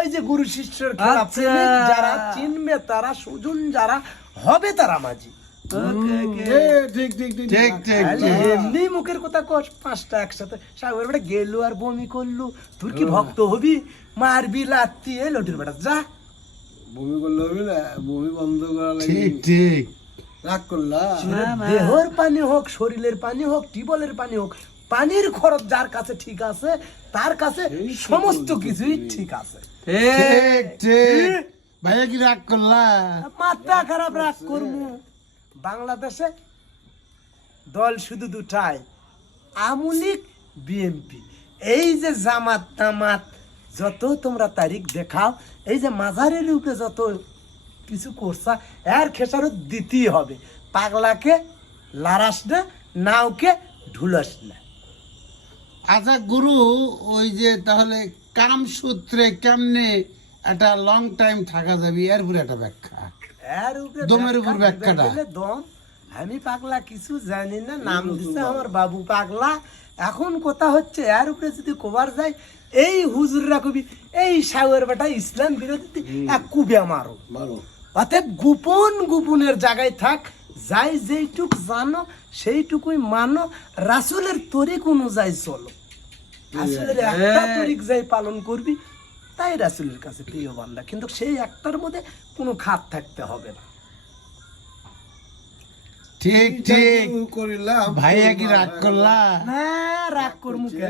ওই যে গুরু শিষ্যের খেলা, প্রেমিক যারা চিনবে তারা, সুজন যারা হবে তারা মাঝি। এমনি মুখের কথা কস, পাঁচটা একসাথে সাগর বেটা গেলু আর বমি করলু, তোর কি ভক্ত হবি? মারবি লাত্তি, এই লটির বেটা যা। বমি করলে হবে না, বমি বন্ধ করা লাগে। ঠিক ঠিক রাগ করলা? দেহর পানি হোক, শরীরের পানি হোক, টিবলের পানি হোক, পানির খরচ যার কাছে ঠিক আছে তার কাছে সমস্ত কিছুই ঠিক আছে। ঠিক ঠিক ভাইয়া কি রাগ করলা? মাথা খারাপ রাগ করমু। বাংলাদেশে দল শুধু দুটাই, আওয়ামী লীগ, বিএনপি। এই যে জামাত তামাত যত তোমরা তারিখ দেখাও, এই যে মাজারের রূপে যত কিছু করছা, এর খেসারত দিতেই হবে। পাগলাকে লারাস না, নাওকে ঢুলাস না। আচ্ছা গুরু, ওই যে তাহলে কাম সূত্রে কেমনে একটা লং টাইম থাকা যাবে, এর উপরে একটা ব্যাখ্যা। এর উপরে দমের উপর ব্যাখ্যাটা। দিতে গেলে দম। আমি পাগলা কিছু জানি না, নাম দিছে আমার বাবু পাগলা। এখন কথা হচ্ছে এর উপরে যদি কবার যায়, এই হুজুররা কবি এই সাগর বেটা ইসলাম বিরোধী এক কুবিয়া মারো। মারো। অতএব গোপন গোপনের জায়গায় থাক, যাই যেইটুক জানো সেইটুকুই মানো, রাসূলের তরিক অনুযায়ী চলো। রাসূলের একটা তরিক যাই পালন করবি, তাই রাসূলের কাছে প্রিয় বান্দা। কিন্তু সেই একটার মধ্যে কোনো খাত থাকতে হবে না। ঠিক ঠিক করিলাম ভাইয়া কি রাগ করলা? না, রাগ করমু কে?